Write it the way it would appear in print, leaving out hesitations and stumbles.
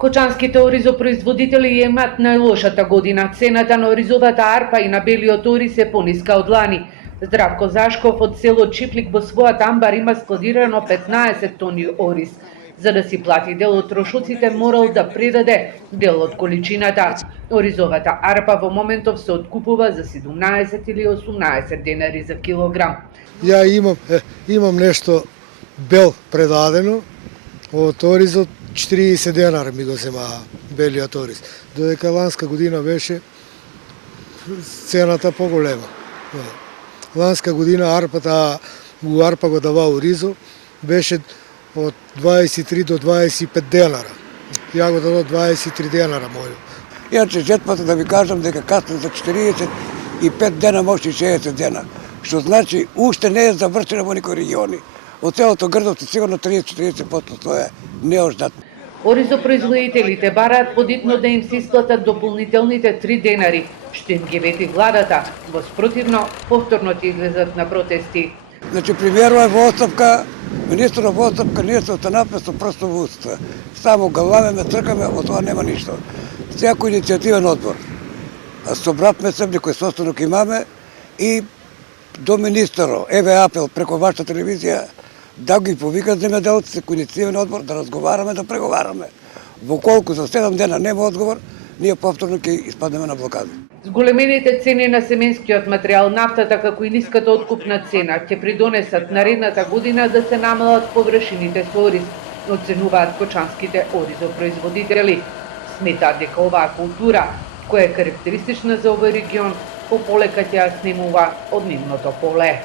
Кочанските оризопроизводители имаат најлошата година. Цената на оризовата арпа и на белиот ориз е пониска од лани. Здравко Зашков од село Чиплик во својат амбар има складирано 15 тони ориз. За да си плати дел од трошоците морал да предаде дел од количината. Оризовата арпа во моментов се откупува за 17 или 18 денари за килограм. Ја имам нешто бел предадено од оризот 40 денара ми го земаа белиот ориз. Додека ланска година беше цената поголема. Ланска година у арпа го дава оризо беше од 23 до 25 денара. Ја го дадов 23 денара моју. Иначе жетпата да ви кажам дека касна за 45 дена, може и 60 дена. Што значи уште не е завршена во никој региони. Од целото грдовце сигурно 30-40% тоа е неождатно. Оризопроизводителите бараат подитно да им се исплатат дополнителните 3 денари, што им ги вети владата. Во спротивно, повторно ќе излезат на протести. Значи, премиерот е во оставка, министерот во оставка, ние се останавме со прсто во уста. Само галавеме, тркаме, од тоа нема ништо. Секој иницијативен одбор. Собравме се, некој состанок имаме и до министерот, еве апел преку вашата телевизија, да ги повикат земјоделците кој иницијативен одбор, да разговараме, да преговараме. Во колку за 7 дена нема одговор, ние повторно ќе испаднеме на блокада. Зголемените цени на семенскиот материјал, нафтата како и ниската откупна цена ќе придонесат наредната година да се намалат површините со ориз, оценуваат кочанските оризопроизводители. Сметаат дека оваа култура, која е карактеристична за овој регион, пополека ќе ја снимува од нивното поле.